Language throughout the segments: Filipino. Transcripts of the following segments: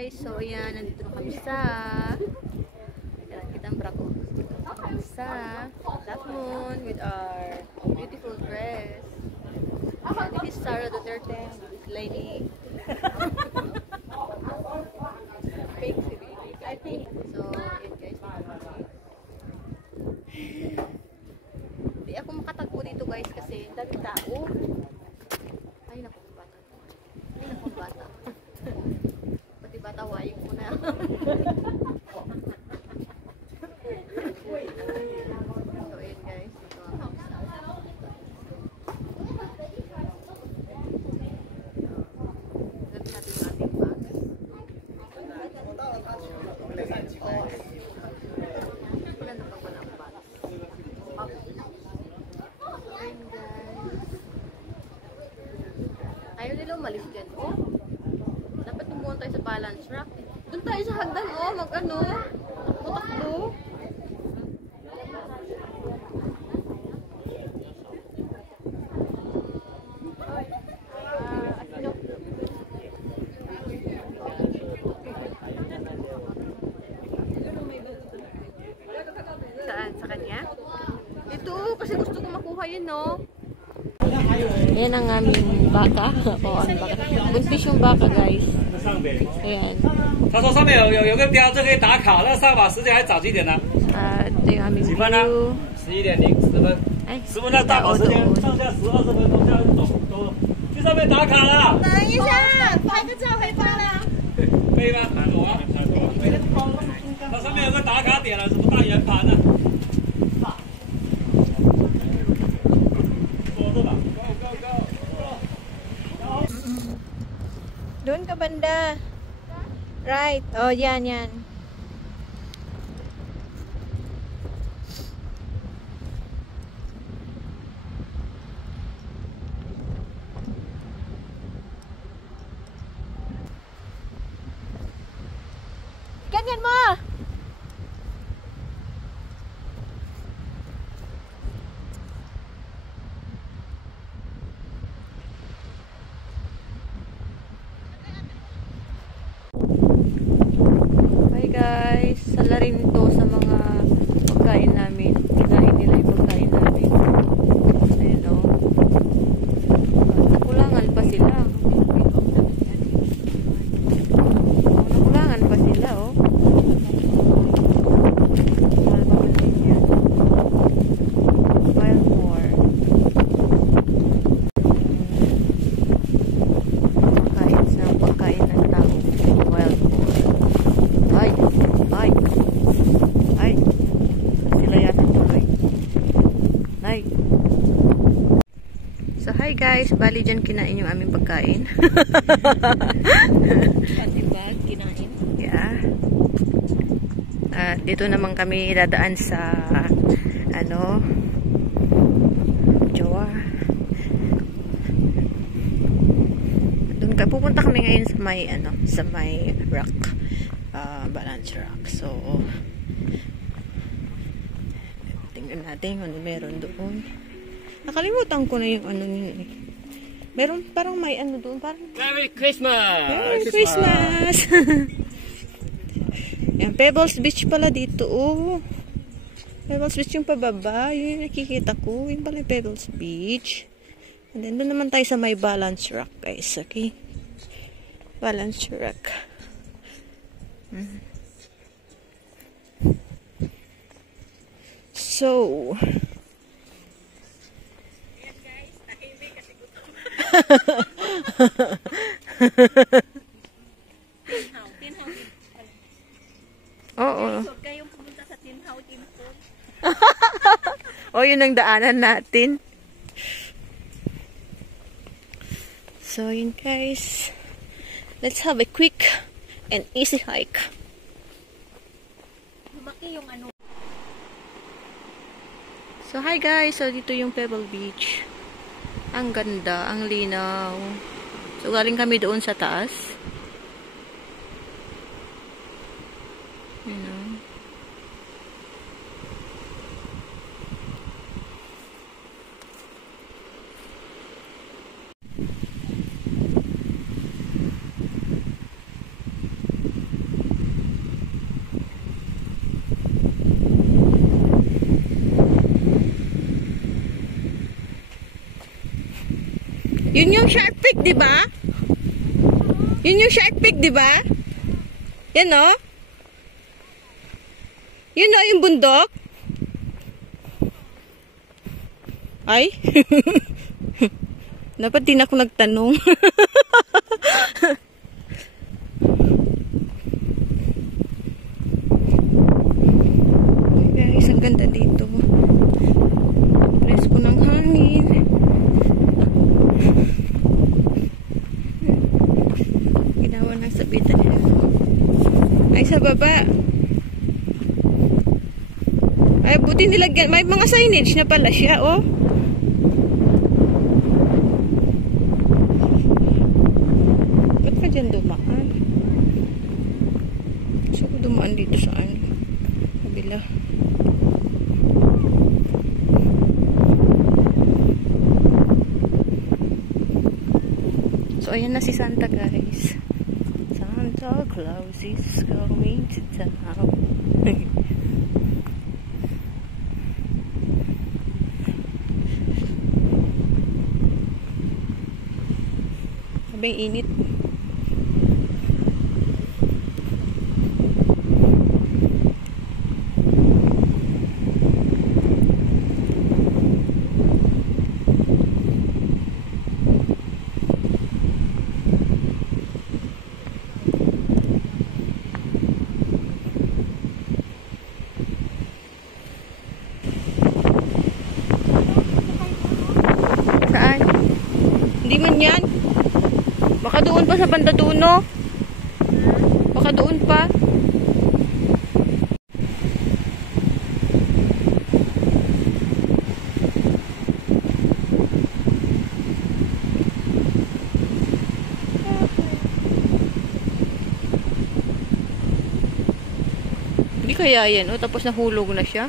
guys, so ayan, nandito na kami sa kitang brako sa Black Moon with our beautiful dress. This is Sara Duterte, this lady. I think so. Ayan guys, hindi ako makatagpo dito guys kasi dami tao. Ay naku, bata. Ay naku, bata. Pati bata, wayang ko na. So, ayan guys. Ito ang ganda natin yung ating bag. Wala na pang walang bag. Ayan guys. Ayaw nila umalis dyan. Oh, dapat tumuhan tayo sa balance rack. Doon tayo sa hagdan. Oh, mag-ano. Takbo-takbo. Saan? Sa kanya? Ito, kasi gusto ko makuha yun, no? Ayan ang aming baka. O, ang baka. Buntis yung baka, guys. Ayan. 他说上面有个标志可以打卡，那上把时间还早几点呢？ Ito yung aming 几分呢 view. ？11:10分。 Ay, 10分那大把时间，上下10、20分钟，这样都去上面打卡了。等一下，拍个照可以发了。可以吗？有啊。它上面有个打卡点了，什么大圆盘呢？坐着吧。Go go go go。 Doon ka banda. Right. Oh, yan, yan. Ganyan mo! hi guys. Sala rin to sa mga pagkain namin. Kinain nila yung pagkain namin. Ayan o. Nakulangan pa sila. Nakulangan pa sila o. Mahal pa man din yan. While more. Pagkain sa pagkain ng tao. While more. Ay! Ay! Ay! Sila yata tuloy. Ay! So, hi guys. Bali dyan kinain yung aming pagkain. Pati bag, kinain. Yeah. Dito naman kami dadaan sa ano Jowa. Doon ka pupunta kami ngayon sa may ano, sa may rock. Balance rock. So tingnan natin kung ano meron doon. Nakalimutan ko na yung ano yun. Meron parang may ano doon, parang Merry Christmas! Merry Christmas! Yan, Pebbles Beach pala dito. Oh. Pebbles Beach yung pababa. Yun yung nakikita ko. Yun pala yung Pebbles Beach. And then, doon naman tayo sa may balance rock, guys. Okay? Balance rock. So, oo. Kayong pumunta sa Tinhaw Temple. O, yun ang daanan natin. So, yun guys. Let's have a quick and easy hike. Lumaki yung ano. So, hi guys. So, dito yung Pebble Beach. Ang ganda, ang linaw. So, galing kami doon sa taas. You know. Yun yung Shark Peak, di ba? Yun yung Shark Peak, di ba? Yan o. Yun o, yung bundok. Ay. Dapat din ako nagtanong. Guys, ang ganda dito. Presko ng hangin. Ginawa ng sabitan niya. Ay, sa baba. Ay, buti nilagyan. May mga signage na pala siya, oh. Ba't ka dyan dumaan? Gusto ko dumaan dito sa ano. Kabila. So, ayan na si Santa, guys. Santa Claus is coming to town. Sabing init. Saan? Hindi man yan. Baka doon pa sa Pantaduno. Baka doon pa. Hindi kaya yan, oh, tapos nahulog na siya.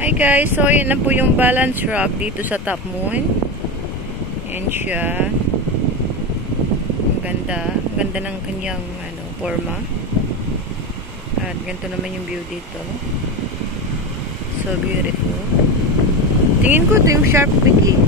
Hi guys, so yan na po yung balance rock dito sa Top Moon. Yan siya. Ang ganda. Ang ganda ng kanyang forma. At ganito naman yung view dito. So beautiful. Tingin ko ito yung Shark Peak eh.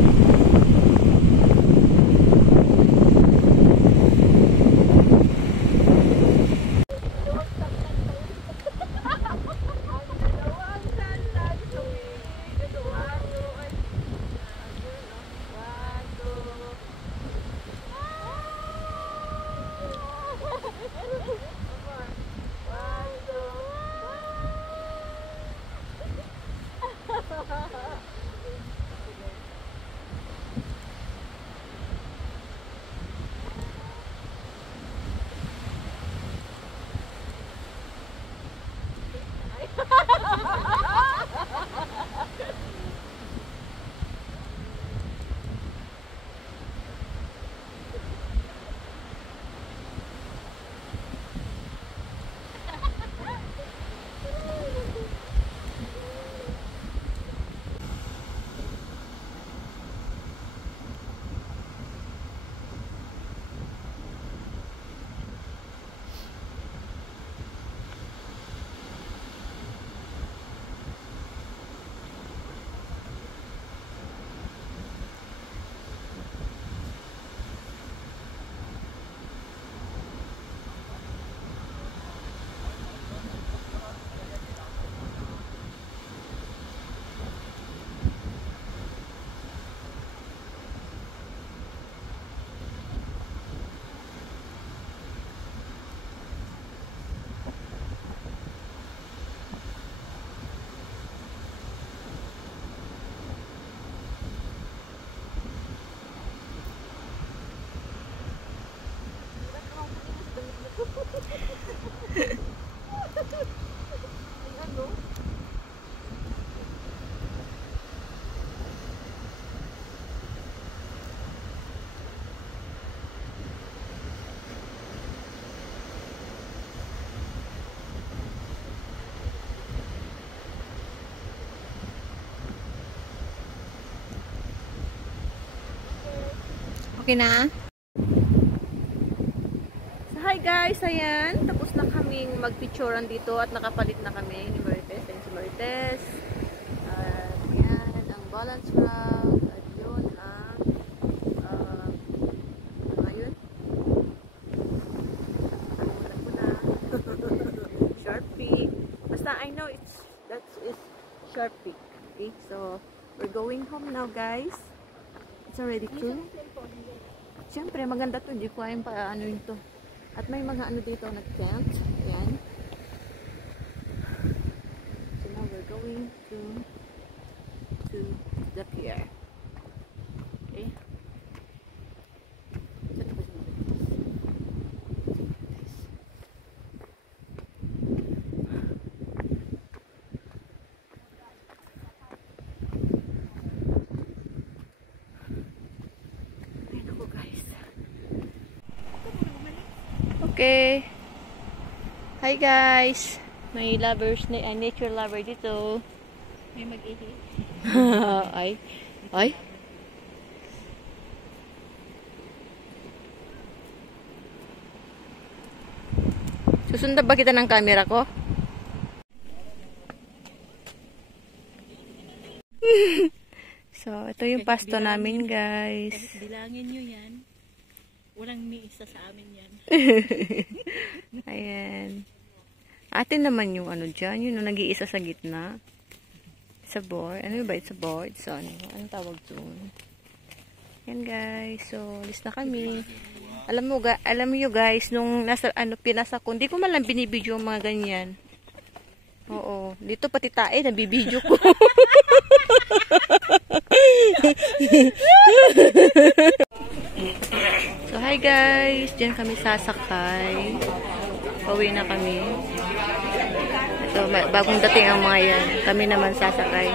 Okay na? So, hi guys, ayan. Tapos na kaming magpicturean dito at nakapalit na kami ni Marites. Ayun si Marites. At yan, ang balance rock. At yun ang ngayon? Nakalimutan ko na. Sharp Peak. Basta I know that is Sharp Peak. Okay, so we're going home now, guys. It's already cool. Siyempre, maganda to. Hindi ko ayun pa ano yun to. At may mga ano dito nag-tent. Ayan. So now we're going to the pier. Okay. Okay. Hi guys. May lovers na nature lover dito. May mag-ihi. Ay. Susundan ba kita ng camera ko? So, ito yung pasto namin, guys. Kahit bilangin nyo yan, walang may isa sa amin yan. Ayan. Atin naman yung ano dyan, yun nag-iisa sa gitna. Sa board. Ano ba? It's a board. So, anong tawag doon? Yan, guys. So, list na kami. Alam mo guys, nung nasa, pinasa ko, hindi ko malang binibidyo yung mga ganyan. Oo. Dito pati tae, nabibidyo ko. So, hi guys. Diyan kami sasakay. Pauwi na kami. Ito, bagong dating ang mga yan. Kami naman sasakay.